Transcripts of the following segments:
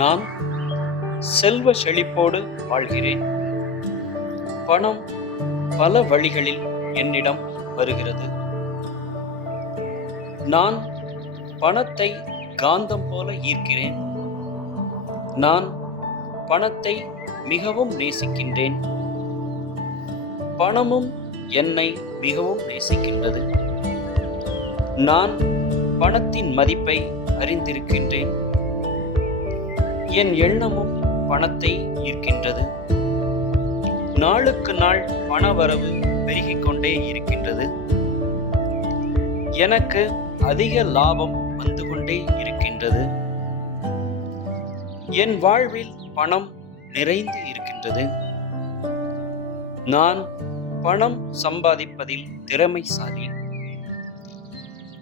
நான் செல்வ செழிப்போடு வாழ்கிறேன். பணம் பல வழிகளில் என்னிடம் வருகிறது. நான் பணத்தை காந்தம் போல ஈர்க்கிறேன். நான் பணத்தை மிகவும் நேசிக்கின்றேன். பணமும் என்னை மிகவும் நேசிக்கின்றது. நான் பணத்தின் மதிப்பை அறிந்திருக்கின்றேன். என் எண்ணமும் பணத்தை ஈர்க்கின்றது. நாளுக்கு நாள் பணவரவு பெருகிக் கொண்டே இருக்கின்றது. எனக்கு அதிக லாபம் வந்து கொண்டே இருக்கின்றது. என் வாழ்வில் பணம் நிறைந்து இருக்கின்றது. நான் பணம் சம்பாதிப்பதில் திறமைசாலி.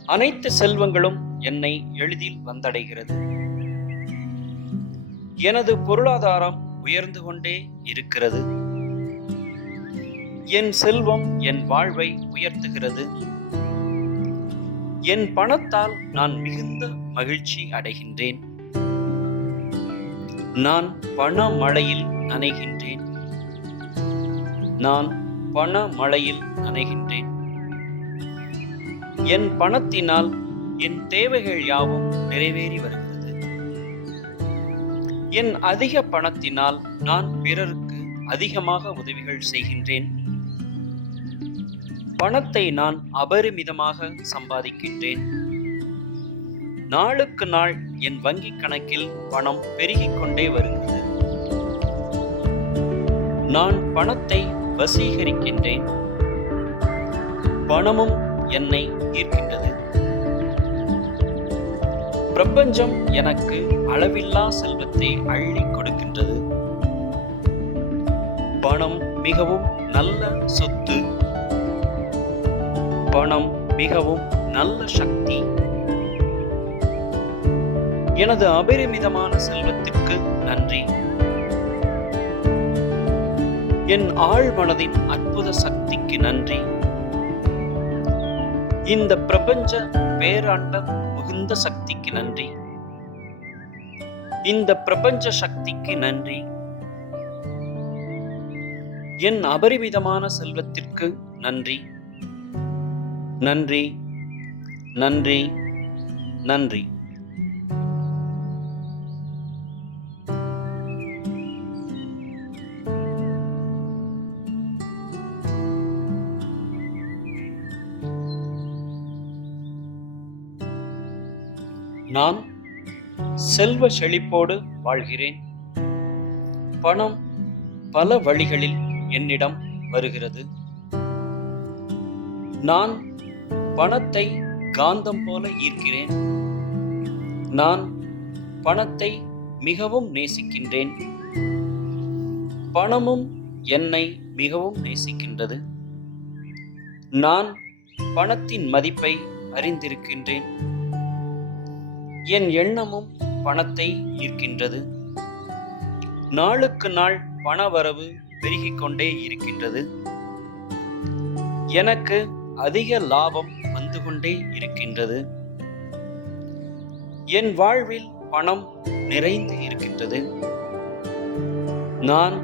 அனைத்து செல்வங்களும் என்னை எளிதில் வந்தடைகிறது. எனது பொருளாதாரம் உயர்ந்து கொண்டே இருக்கிறது. என் செல்வம் என் வாழ்வை உயர்த்துகிறது. என் பணத்தால் நான் மிகுந்த மகிழ்ச்சி அடைகின்றேன். நான் பண மழையில் நனைகின்றேன். நான் பண மழையில் நனைகின்றேன். என் பணத்தினால் என் தேவைகள் யாவும் நிறைவேறி வருகிறது. என் அதிக பணத்தினால் நான் பிறருக்கு அதிகமாக உதவிகள் செய்கின்றேன். பணத்தை நான் அபரிமிதமாக சம்பாதிக்கின்றேன். நாளுக்கு நாள் என் வங்கி கணக்கில் பணம் பெருகிக் கொண்டே வருகிறது. நான் பணத்தை வசீகரிக்கின்றேன். பணமும் என்னை ஈர்க்கின்றது. பிரபஞ்சம் எனக்கு அளவில்லா செல்வத்தை அள்ளி கொடுக்கின்றது. பணம் மிகவும் நல்ல சொத்து. பணம் மிகவும் நல்ல சக்தி. எனது அபரிமிதமான செல்வத்திற்கு நன்றி. என் ஆழ்மனதின் அற்புத சக்திக்கு நன்றி. இந்த பிரபஞ்ச பேராண்ட மிகுந்த சக்திக்கு நன்றி. இந்த பிரபஞ்ச சக்திக்கு நன்றி. என் அபரிமிதமான செல்வத்திற்கு நன்றி. நன்றி, நன்றி, நன்றி. நான் செல்வ செழிப்போடு வாழ்கிறேன். பணம் பல வழிகளில் என்னிடம் வருகிறது. நான் பணத்தை காந்தம் போல ஈர்க்கிறேன். நான் பணத்தை மிகவும் நேசிக்கின்றேன். பணமும் என்னை மிகவும் நேசிக்கின்றது. நான் பணத்தின் மதிப்பை அறிந்திருக்கின்றேன். என் எண்ணமும் பணத்தை ஈர்க்கின்றது. நாளுக்கு நாள் பணவரவு பெருகிக் கொண்டே இருக்கின்றது. எனக்கு அதிக லாபம் வந்து கொண்டே இருக்கின்றது. என் வாழ்வில் பணம் நிறைந்து இருக்கின்றது. நான்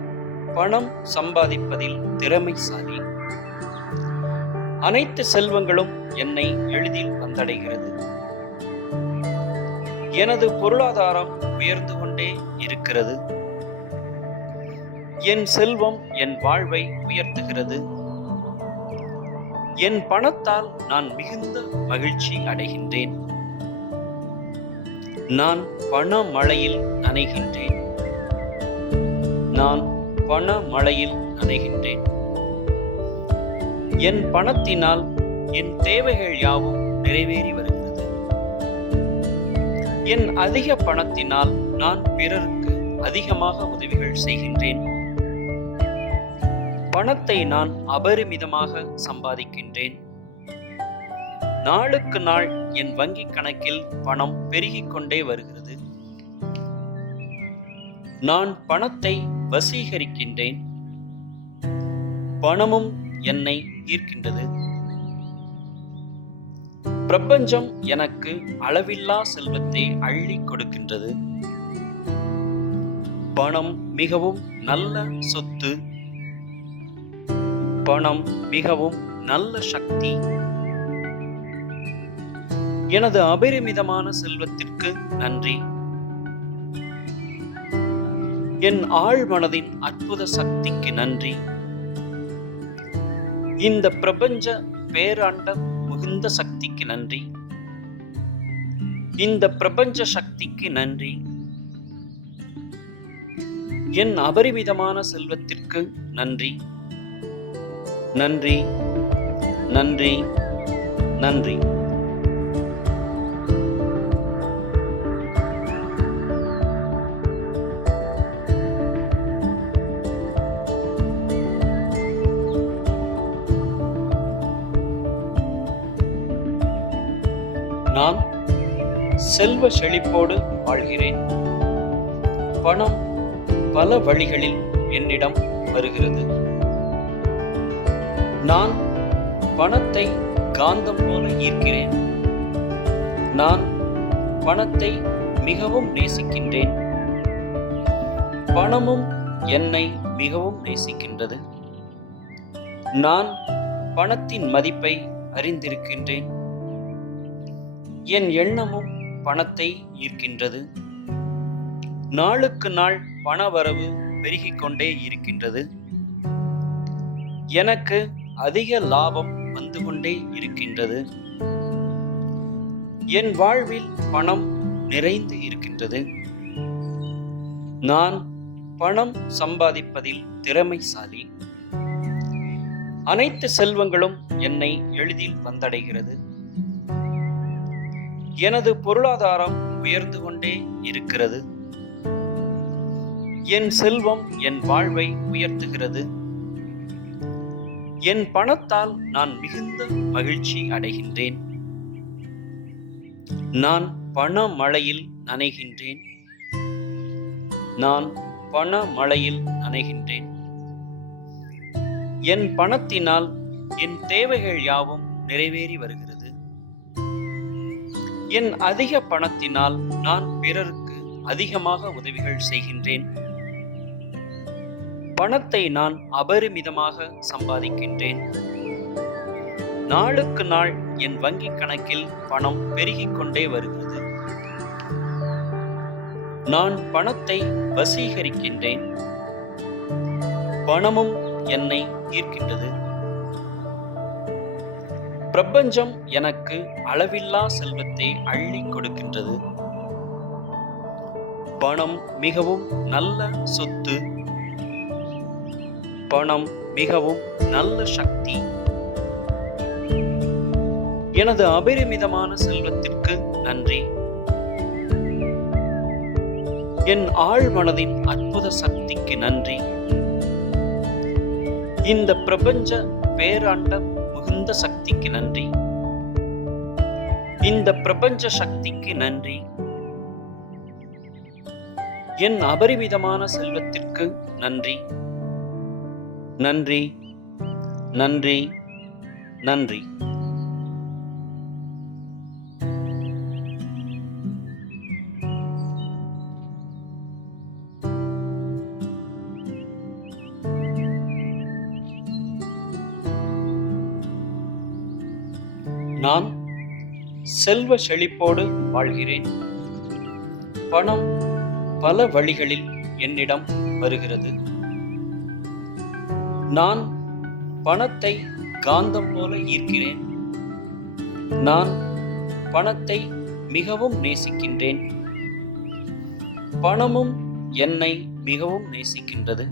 பணம் சம்பாதிப்பதில் திறமைசாலி. அனைத்து செல்வங்களும் என்னை எளிதில் வந்தடைகிறது. எனது பொருளாதாரம் உயர்ந்து கொண்டே இருக்கிறது. என் செல்வம் என் வாழ்வை உயர்த்துகிறது. என் பணத்தால் நான் மிகுந்த மகிழ்ச்சி அடைகின்றேன். நான் பண மழையில் நனைகின்றேன். நான் பண மழையில் நனைகின்றேன். என் பணத்தினால் என் தேவைகள் யாவும் நிறைவேறி வருகிறது. என் அதிக பணத்தினால் நான் பிறருக்கு அதிகமாக உதவிகள் செய்கின்றேன். பணத்தை நான் அபரிமிதமாக சம்பாதிக்கின்றேன். நாளுக்கு நாள் என் வங்கி கணக்கில் பணம் பெருகிக் கொண்டே வருகிறது. நான் பணத்தை வசீகரிக்கின்றேன். பணமும் என்னை ஈர்க்கின்றது. பிரபஞ்சம் எனக்கு அளவில்லா செல்வத்தை அள்ளி கொடுக்கின்றது. பணம் மிகவும் நல்ல சொத்து. பணம் மிகவும் நல்ல சக்தி. எனது அபரிமிதமான செல்வத்திற்கு நன்றி. என் ஆழ்மனதின் அற்புத சக்திக்கு நன்றி. இந்த பிரபஞ்ச பேராண்ட மிகுந்த சக்திக்கு நன்றி. இந்த பிரபஞ்ச சக்திக்கு நன்றி. என் அபரிமிதமான செல்வத்திற்கு நன்றி. நன்றி, நன்றி, நன்றி. நான் செல்வ செழிப்போடு வாழ்கிறேன். பணம் பல வழிகளில் என்னிடம் வருகிறது. நான் பணத்தை காந்தம் போல ஈர்க்கிறேன். நான் பணத்தை மிகவும் நேசிக்கின்றேன். பணமும் என்னை மிகவும் நேசிக்கின்றது. நான் பணத்தின் மதிப்பை அறிந்திருக்கின்றேன். என் எண்ணமும் பணத்தை ஈர்க்கின்றது. நாளுக்கு நாள் பணவரவு பெருகிக் கொண்டே இருக்கின்றது. எனக்கு அதிக லாபம் வந்து கொண்டே இருக்கின்றது. என் வாழ்வில் பணம் நிறைந்து இருக்கின்றது. நான் பணம் சம்பாதிப்பதில் திறமைசாலி. அனைத்து செல்வங்களும் என்னை எளிதில் வந்தடைகிறது. எனது பொருளாதாரம் உயர்ந்து கொண்டே இருக்கிறது. என் செல்வம் என் வாழ்வை உயர்த்துகிறது. என் பணத்தால் நான் மிகுந்த மகிழ்ச்சி அடைகின்றேன். நான் பண மழையில் நனைகின்றேன். நான் பண மழையில் நனைகின்றேன். என் பணத்தினால் என் தேவைகள் யாவும் நிறைவேறி வருகிறது. என் அதிக பணத்தினால் நான் பிறருக்கு அதிகமாக உதவிகள் செய்கின்றேன். பணத்தை நான் அபரிமிதமாக சம்பாதிக்கின்றேன். நாளுக்கு நாள் என் வங்கி கணக்கில் பணம் பெருகிக் கொண்டே வருகிறது. நான் பணத்தை வசீகரிக்கின்றேன். பணமும் என்னை ஈர்க்கின்றது. பிரபஞ்சம் எனக்கு அளவில்லா செல்வத்தை அள்ளி கொடுக்கின்றது. பணம் மிகவும் நல்ல சொத்து. பணம் மிகவும் நல்ல சக்தி. எனது அபரிமிதமான செல்வத்திற்கு நன்றி. என் ஆழ்மனதின் அற்புத சக்திக்கு நன்றி. இந்த பிரபஞ்ச பேராண்ட மிகுந்த சக்திக்கு நன்றி. இந்த பிரபஞ்ச சக்திக்கு நன்றி. என் அபரிமிதமான செல்வத்திற்கு நன்றி. நன்றி, நன்றி, நன்றி. நான் செல்வ செழிப்போடு வாழ்கிறேன். பணம் பல வழிகளில் என்னிடம் வருகிறது. நான் பணத்தை காந்தம் போல ஈர்க்கிறேன். நான் பணத்தை மிகவும் நேசிக்கின்றேன். பணமும் என்னை மிகவும் நேசிக்கின்றது.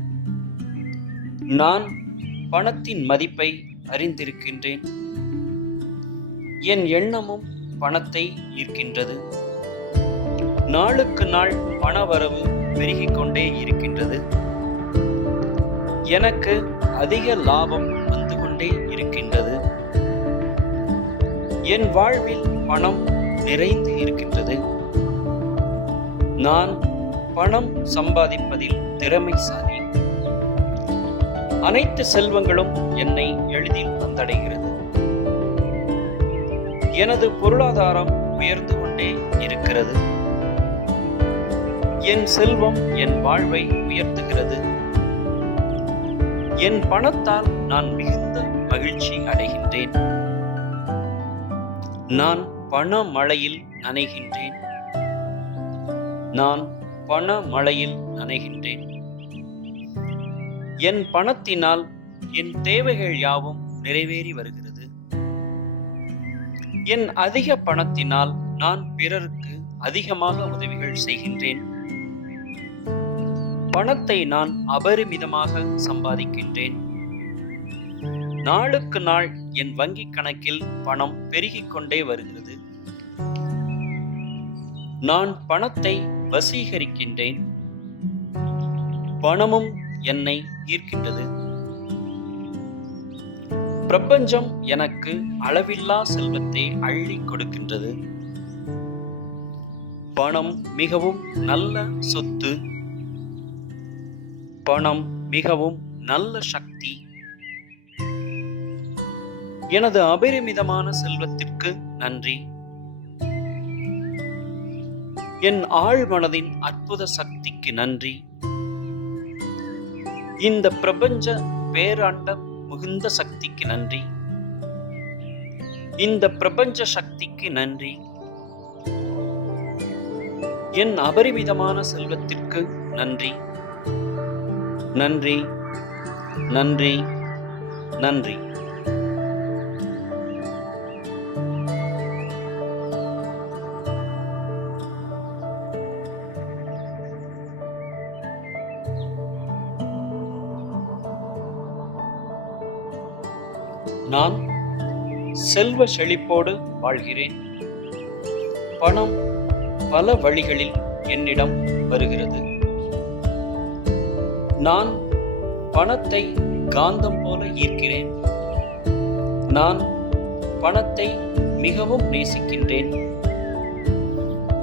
நான் பணத்தின் மதிப்பை அறிந்திருக்கின்றேன். என் எண்ணமும் பணத்தை ஈர்க்கின்றது. நாளுக்கு நாள் பணவரவு பெருகிக் கொண்டே இருக்கின்றது. எனக்கு அதிக லாபம் வந்து கொண்டே இருக்கின்றது. என் வாழ்வில் பணம் நிறைந்து இருக்கின்றது. நான் பணம் சம்பாதிப்பதில் திறமைசாலி. அனைத்து செல்வங்களும் என்னை எளிதில் வந்தடைகிறது. எனது பொருளாதாரம் உயர்ந்து கொண்டே இருக்கிறது. என் செல்வம் என் வாழ்வை உயர்த்துகிறது. என் பணத்தால் நான் மிகுந்த மகிழ்ச்சி அடைகின்றேன். நான் பண மழையில் நனைகின்றேன். நான் பண மழையில் நனைகின்றேன். என் பணத்தினால் என் தேவைகள் யாவும் நிறைவேறி வருகிறது. என் அதிக பணத்தினால் நான் பிறருக்கு அதிகமாக உதவிகள் செய்கின்றேன். பணத்தை நான் அபரிமிதமாக சம்பாதிக்கின்றேன். நாளுக்கு நாள் என் வங்கி கணக்கில் பணம் பெருகிக் கொண்டே வருகிறது. நான் பணத்தை வசீகரிக்கின்றேன். பணமும் என்னை ஈர்க்கின்றது. பிரபஞ்சம் எனக்கு அளவில்லா செல்வத்தை அள்ளி கொடுக்கின்றது. பணம் மிகவும் நல்ல சொத்து. பணம் மிகவும் நல்ல சக்தி. எனது அபரிமிதமான செல்வத்திற்கு நன்றி. என் ஆழ்மனதின் அற்புத சக்திக்கு நன்றி. இந்த பிரபஞ்ச பேராண்ட மிகுந்த சக்திக்கு நன்றி. இந்த பிரபஞ்ச சக்திக்கு நன்றி. என் அபரிமிதமான செல்வத்திற்கு நன்றி. நன்றி, நன்றி, நன்றி. நான் செல்வ செழிப்போடு வாழ்கிறேன். பணம் பல வழிகளில் என்னிடம் வருகிறது. நான் பணத்தை காந்தம் போல ஈர்க்கிறேன். நான் பணத்தை மிகவும் நேசிக்கின்றேன்.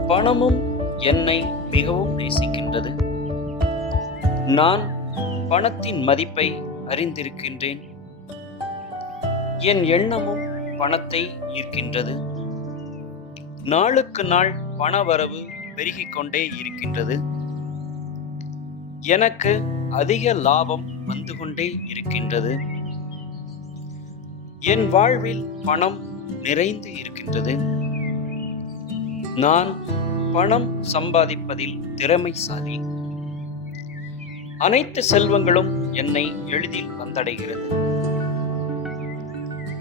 பணமும் என்னை மிகவும் நேசிக்கின்றது. நான் பணத்தின் மதிப்பை அறிந்திருக்கின்றேன். என் எண்ணமும் பணத்தை ஈர்க்கின்றது. நாளுக்கு நாள் பணவரவு பெருகிக் கொண்டே இருக்கின்றது. எனக்கு அதிக லாபம் வந்து கொண்டே இருக்கின்றது. என் வாழ்வில் பணம் நிறைந்து இருக்கின்றது. நான் பணம் சம்பாதிப்பதில் திறமைசாலி. அனைத்து செல்வங்களும் என்னை எளிதில் வந்தடைகிறது.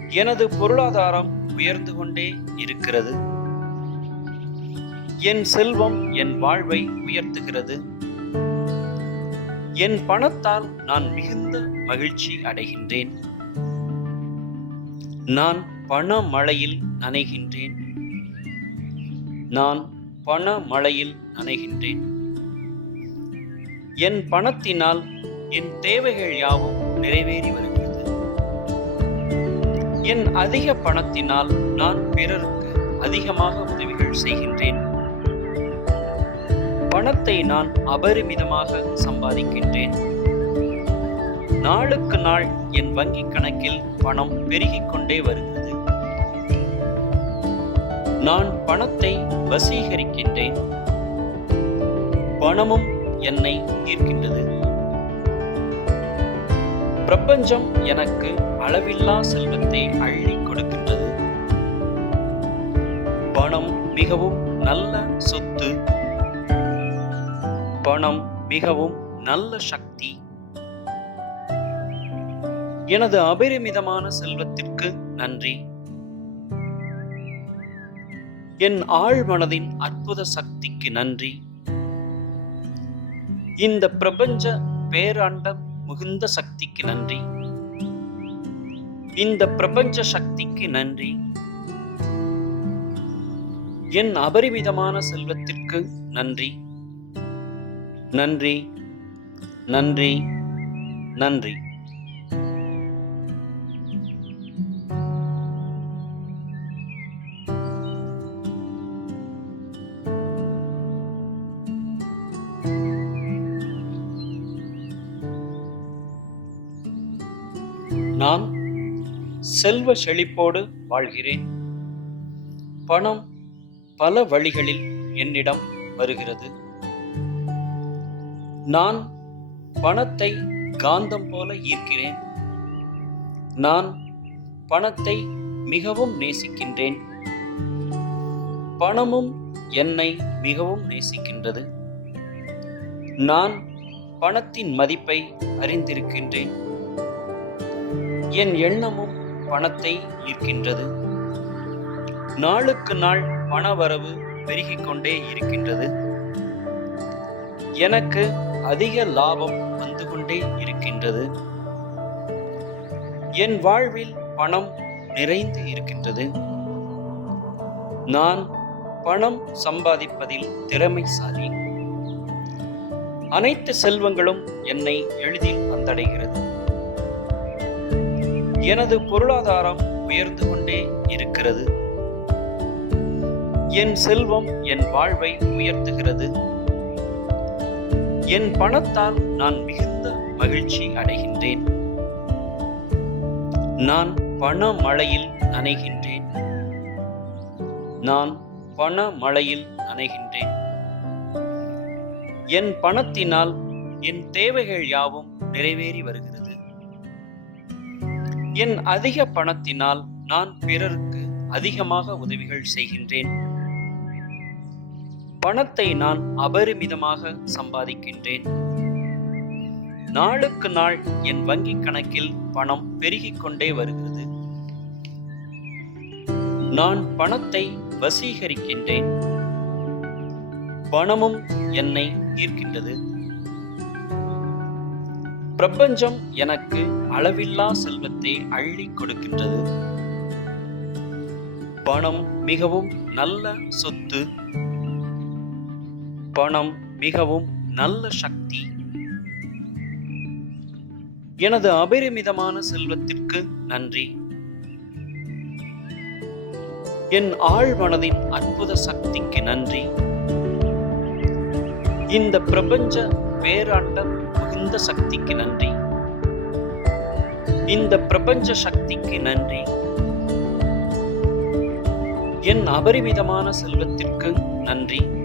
எனது பொருளாதாரம் உயர்ந்து கொண்டே இருக்கிறது. என் செல்வம் என் வாழ்வை உயர்த்துகிறது. என் பணத்தால் நான் மிகுந்த மகிழ்ச்சி அடைகின்றேன். நான் பண மழையில் நனைகின்றேன். நான் பண மழையில் நனைகின்றேன். என் பணத்தினால் என் தேவைகள் யாவும் நிறைவேறி வருகிறது. என் அதிக பணத்தினால் நான் பிறருக்கு அதிகமாக உதவிகள் செய்கின்றேன். பணத்தை நான் அபரிமிதமாக சம்பாதிக்கின்றேன். நாளுக்கு நாள் என் வங்கி கணக்கில் பணம் பெருகிக் கொண்டே வருகிறது. நான் பணத்தை வசீகரிக்கின்றேன். பணமும் என்னை ஈர்க்கின்றது. பிரபஞ்சம் எனக்கு அளவில்லா செல்வத்தை அள்ளி கொடுக்கின்றது. பணம் மிகவும் நல்ல சொத்து. பணம் மிகவும் நல்ல சக்தி. எனது அபரிமிதமான செல்வத்திற்கு நன்றி. என் ஆழ்மனதின் அற்புத சக்திக்கு நன்றி. இந்த பிரபஞ்ச பேராண்ட மிகுந்த சக்திக்கு நன்றி. இந்த பிரபஞ்ச சக்திக்கு நன்றி. என் அபரிமிதமான செல்வத்திற்கு நன்றி. நன்றி, நன்றி, நன்றி. நான் செல்வ செழிப்போடு வாழ்கிறேன். பணம் பல வழிகளில் என்னிடம் வருகிறது. நான் பணத்தை காந்தம் போல ஈர்க்கிறேன். நான் பணத்தை மிகவும் நேசிக்கின்றேன். பணமும் என்னை மிகவும் நேசிக்கின்றது. நான் பணத்தின் மதிப்பை அறிந்திருக்கின்றேன். என் எண்ணமும் பணத்தை ஈர்க்கின்றது. நாளுக்கு நாள் பணவரவு பெருகிக் கொண்டே இருக்கின்றது. எனக்கு அதிக லாபம் வந்து கொண்டே இருக்கின்றது. என் வாழ்வில் பணம் நிறைந்து இருக்கின்றது. நான் பணம் சம்பாதிப்பதில் திறமைசாலி. அனைத்து செல்வங்களும் என்னை எளிதில் வந்தடைகிறது. எனது பொருளாதாரம் உயர்ந்து கொண்டே இருக்கிறது. என் செல்வம் என் வாழ்வை உயர்த்துகிறது. என் பணத்தால் நான் மிகுந்த மகிழ்ச்சி அடைகின்றேன். நான் பண மழையில் நனைகின்றேன். நான் பண மழையில் நனைகின்றேன். என் பணத்தினால் என் தேவைகள் யாவும் நிறைவேறி வருகிறது. என் அதிக பணத்தினால் நான் பிறருக்கு அதிகமாக உதவிகள் செய்கின்றேன். பணத்தை நான் அபரிமிதமாக சம்பாதிக்கின்றேன். நாளுக்கு நாள் என் வங்கி கணக்கில் பணம் பெருகிக் கொண்டே வருகிறது. நான் பணத்தை வசீகரிக்கின்றேன். பணமும் என்னை ஈர்க்கின்றது. பிரபஞ்சம் எனக்கு அளவில்லா செல்வத்தை அள்ளி கொடுக்கின்றது. பணம் மிகவும் நல்ல சொத்து. பணம் மிகவும் நல்ல சக்தி. எனது அபரிமிதமான செல்வத்திற்கு நன்றி. என் ஆழ்மனதின் அற்புத சக்திக்கு நன்றி. இந்த பிரபஞ்ச பேராண்ட மிகுந்த சக்திக்கு நன்றி. இந்த பிரபஞ்ச சக்திக்கு நன்றி. என் அபரிமிதமான செல்வத்திற்கு நன்றி.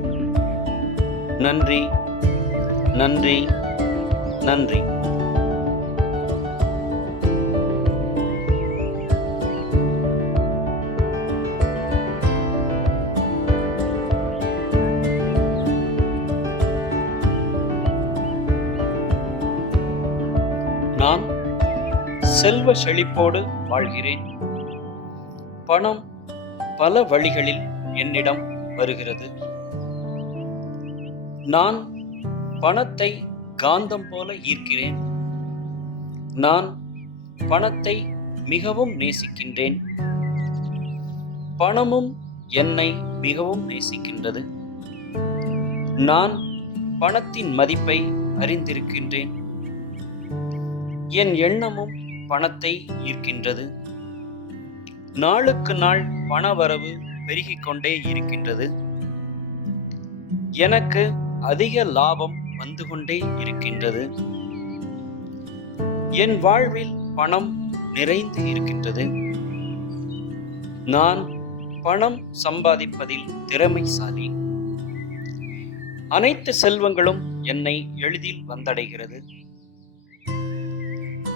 நன்றி, நன்றி, நன்றி. நான் செல்வ செழிப்போடு வாழ்கிறேன். பணம் பல வழிகளில் என்னிடம் வருகிறது. நான் பணத்தை காந்தம் போல ஈர்க்கிறேன். நான் பணத்தை மிகவும் நேசிக்கின்றேன். பணமும் என்னை மிகவும் நேசிக்கின்றது. நான் பணத்தின் மதிப்பை அறிந்திருக்கின்றேன். என் எண்ணமும் பணத்தை ஈர்க்கின்றது. நாளுக்கு நாள் பணவரவு பெருகிக் கொண்டே இருக்கின்றது. எனக்கு அதிக லாபம் வந்து கொண்டே இருக்கின்றது. என் வாழ்வில் பணம் நிறைந்து இருக்கின்றது. நான் பணம் சம்பாதிப்பதில் திறமைசாலி. அனைத்து செல்வங்களும் என்னை எளிதில் வந்தடைகிறது.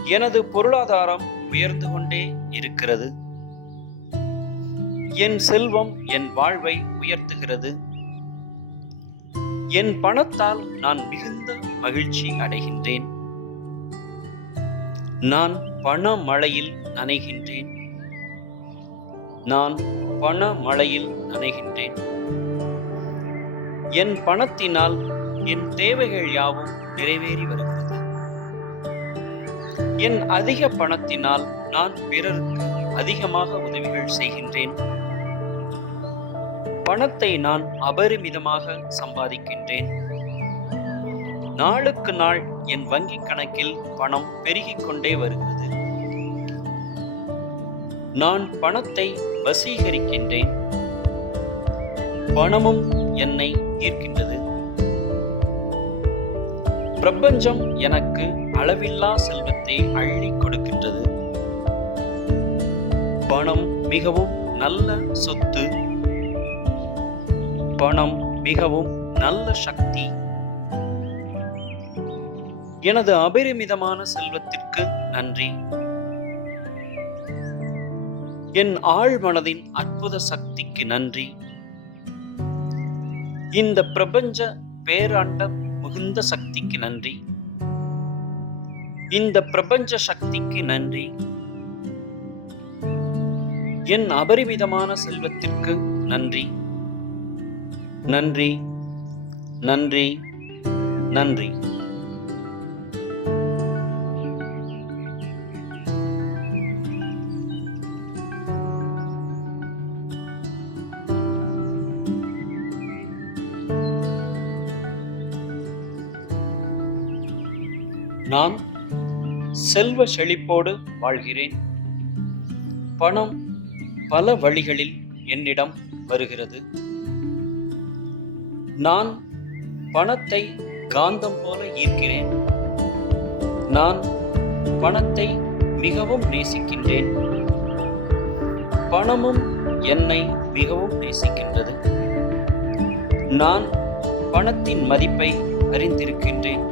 எனது பொருளாதாரம் உயர்ந்து கொண்டே இருக்கிறது. என் செல்வம் என் வாழ்வை உயர்த்துகிறது. என் பணத்தால் நான் மிகுந்த மகிழ்ச்சி அடைகின்றேன். நான் பண மழையில் நனைகின்றேன். நான் பண மழையில் நனைகின்றேன். என் பணத்தினால் என் தேவைகள் யாவும் நிறைவேறி வருகிறது. என் அதிக பணத்தினால் நான் பிறருக்கு அதிகமாக உதவிகள் செய்கின்றேன். பணத்தை நான் அபரிமிதமாக சம்பாதிக்கின்றேன். நாளுக்கு நாள் என் வங்கி கணக்கில் பணம் பெருகிக் கொண்டே வருகிறது. நான் பணத்தை வசீகரிக்கின்றேன். பணமும் என்னை ஈர்க்கின்றது. பிரபஞ்சம் எனக்கு அளவில்லா செல்வத்தை அள்ளி கொடுக்கின்றது. பணம் மிகவும் நல்ல சொத்து. பணம் மிகவும் நல்ல சக்தி. எனது அபரிமிதமான செல்வத்திற்கு நன்றி. என் ஆழ்மனதின் அற்புத சக்திக்கு நன்றி. இந்த பிரபஞ்ச பேராண்ட மிகுந்த சக்திக்கு நன்றி. இந்த பிரபஞ்ச சக்திக்கு நன்றி. என் அபரிமிதமான செல்வத்திற்கு நன்றி. நன்றி, நன்றி, நன்றி. நான் செல்வ செழிப்போடு வாழ்கிறேன். பணம் பல வழிகளில் என்னிடம் வருகிறது. நான் பணத்தை காந்தம் போல ஈர்க்கிறேன். நான் பணத்தை மிகவும் நேசிக்கின்றேன். பணமும் என்னை மிகவும் நேசிக்கின்றது. நான் பணத்தின் மதிப்பை அறிந்திருக்கின்றேன்.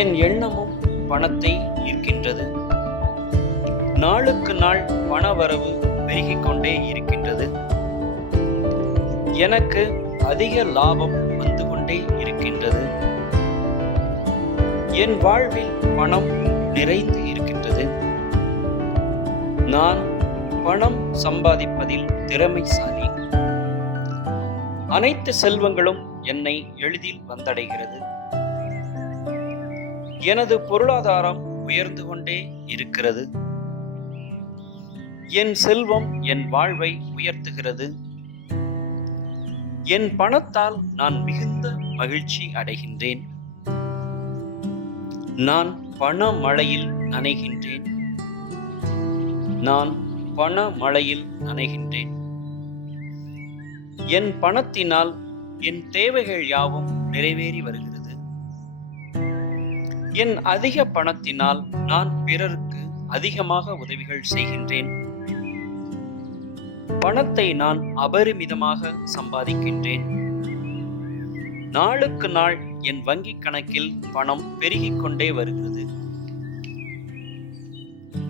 என் எண்ணமும் பணத்தை ஈர்க்கின்றது. நாளுக்கு நாள் பண வரவு பெருகிக் கொண்டே இருக்கின்றது. எனக்கு அதிக லாபம் வந்து கொண்டே இருக்கின்றது. என் வாழ்வில் பணம் நிறைந்து இருக்கின்றது. நான் பணம் சம்பாதிப்பதில் திறமைசாலி. அனைத்து செல்வங்களும் என்னை எளிதில் வந்தடைகிறது. எனது பொருளாதாரம் உயர்ந்து கொண்டே இருக்கிறது. என் செல்வம் என் வாழ்வை உயர்த்துகிறது. என் பணத்தால் நான் மிகுந்த மகிழ்ச்சி அடைகின்றேன். நான் பண மழையில் நனைகின்றேன். நான் பண மழையில் நனைகின்றேன். என் பணத்தினால் என் தேவைகள் யாவும் நிறைவேறி வருகிறது. என் அதிக பணத்தினால் நான் பிறருக்கு அதிகமாக உதவிகள் செய்கின்றேன். பணத்தை நான் அபரிமிதமாக சம்பாதிக்கின்றேன். நாளுக்கு நாள் என் வங்கி கணக்கில் பணம் பெருகிக் கொண்டே வருகிறது.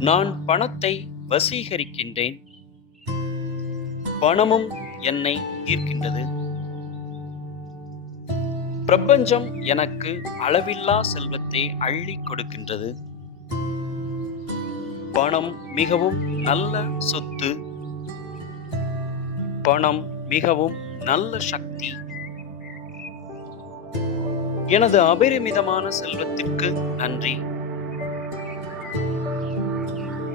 நான் பணத்தை வசீகரிக்கின்றேன். பணமும் என்னை ஈர்க்கின்றது. பிரபஞ்சம் எனக்கு அளவில்லா செல்வத்தை அள்ளி கொடுக்கின்றது. பணம் மிகவும் நல்ல சொத்து. பணம் மிகவும் நல்ல சக்தி. எனது அபரிமிதமான செல்வத்திற்கு நன்றி.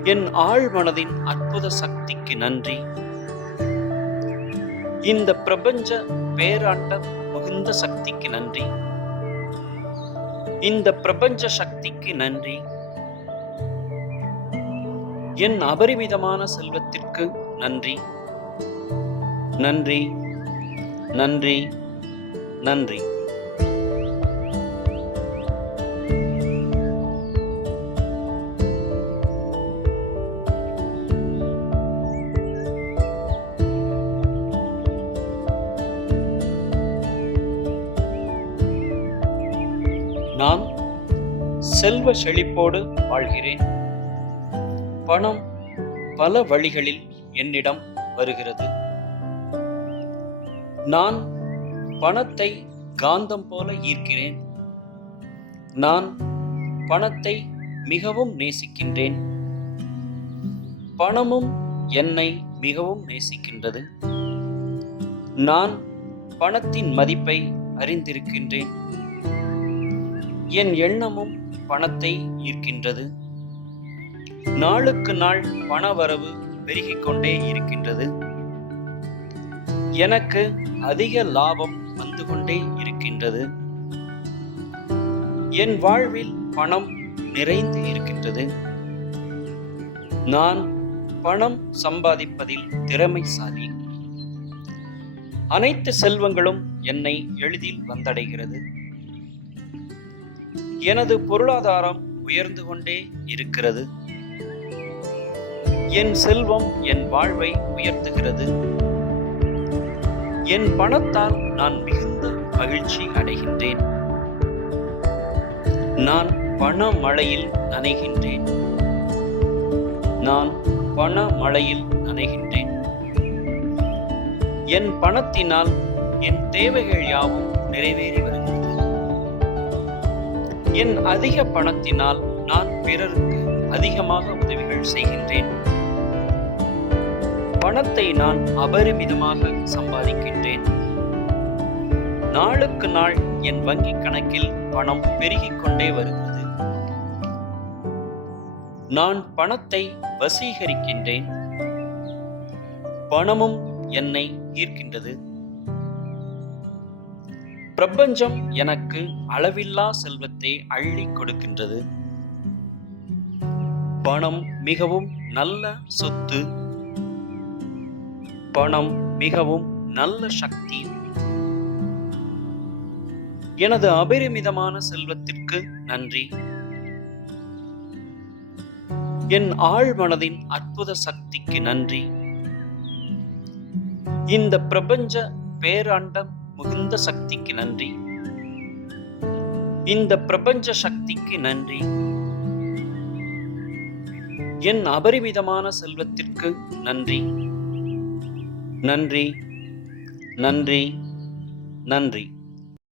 என் ஆழ்மனதின் அற்புத சக்திக்கு நன்றி. இந்த பிரபஞ்ச பேராண்ட மிகுந்த சக்திக்கு நன்றி. இந்த பிரபஞ்ச சக்திக்கு நன்றி. என் அபரிமிதமான செல்வத்திற்கு நன்றி. நன்றி, நன்றி, நன்றி. நான் செல்வ செழிப்போடு வாழ்கிறேன். பணம் பல வழிகளில் என்னிடம் வருகிறது. நான் பணத்தை காந்தம் போல ஈர்க்கிறேன். நான் பணத்தை மிகவும் நேசிக்கின்றேன். பணமும் என்னை மிகவும் நேசிக்கின்றது. நான் பணத்தின் மதிப்பை அறிந்திருக்கின்றேன். என் எண்ணமும் பணத்தை ஈர்க்கின்றது. நாளுக்கு நாள் பண வரவு பெருகிக் கொண்டே இருக்கின்றது. எனக்கு அதிக லாபம் வந்து கொண்டே இருக்கின்றது. என் வாழ்வில் பணம் நிறைந்து இருக்கின்றது. நான் பணம் சம்பாதிப்பதில் திறமைசாலி. அனைத்து செல்வங்களும் என்னை எளிதில் வந்தடைகிறது. எனது பொருளாதாரம் உயர்ந்து கொண்டே இருக்கிறது. என் செல்வம் என் வாழ்வை உயர்த்துகிறது. என் பணத்தால் நான் மிகுந்த மகிழ்ச்சி அடைகின்றேன். நான் பண மழையில் நனைகின்றேன். நான் பண மழையில் நனைகின்றேன். என் பணத்தினால் என் தேவைகள் யாவும் நிறைவேறி வருகிறது. என் அதிக பணத்தினால் நான் பிறருக்கு அதிகமாக உதவிகள் செய்கின்றேன். பணத்தை நான் அபரிமிதமாக சம்பாதிக்கின்றேன். நாளுக்கு நாள் என் வங்கி கணக்கில் பணம் பெருகிக் கொண்டே வருகிறது. நான் பணத்தை வசீகரிக்கின்றேன். பணமும் என்னை ஈர்க்கின்றது. பிரபஞ்சம் எனக்கு அளவில்லா செல்வத்தை அள்ளி கொடுக்கின்றது. பணம் மிகவும் நல்ல சொத்து. பணம் மிகவும் நல்ல சக்தி. எனது அபரிமிதமான செல்வத்திற்கு நன்றி. என் ஆழ்மனதின் அற்புத சக்திக்கு நன்றி. இந்த பிரபஞ்ச பேராண்டம் மிகுந்த சக்திக்கு நன்றி. இந்த பிரபஞ்ச சக்திக்கு நன்றி. என் அபரிமிதமான செல்வத்திற்கு நன்றி. நன்றி, நன்றி, நன்றி.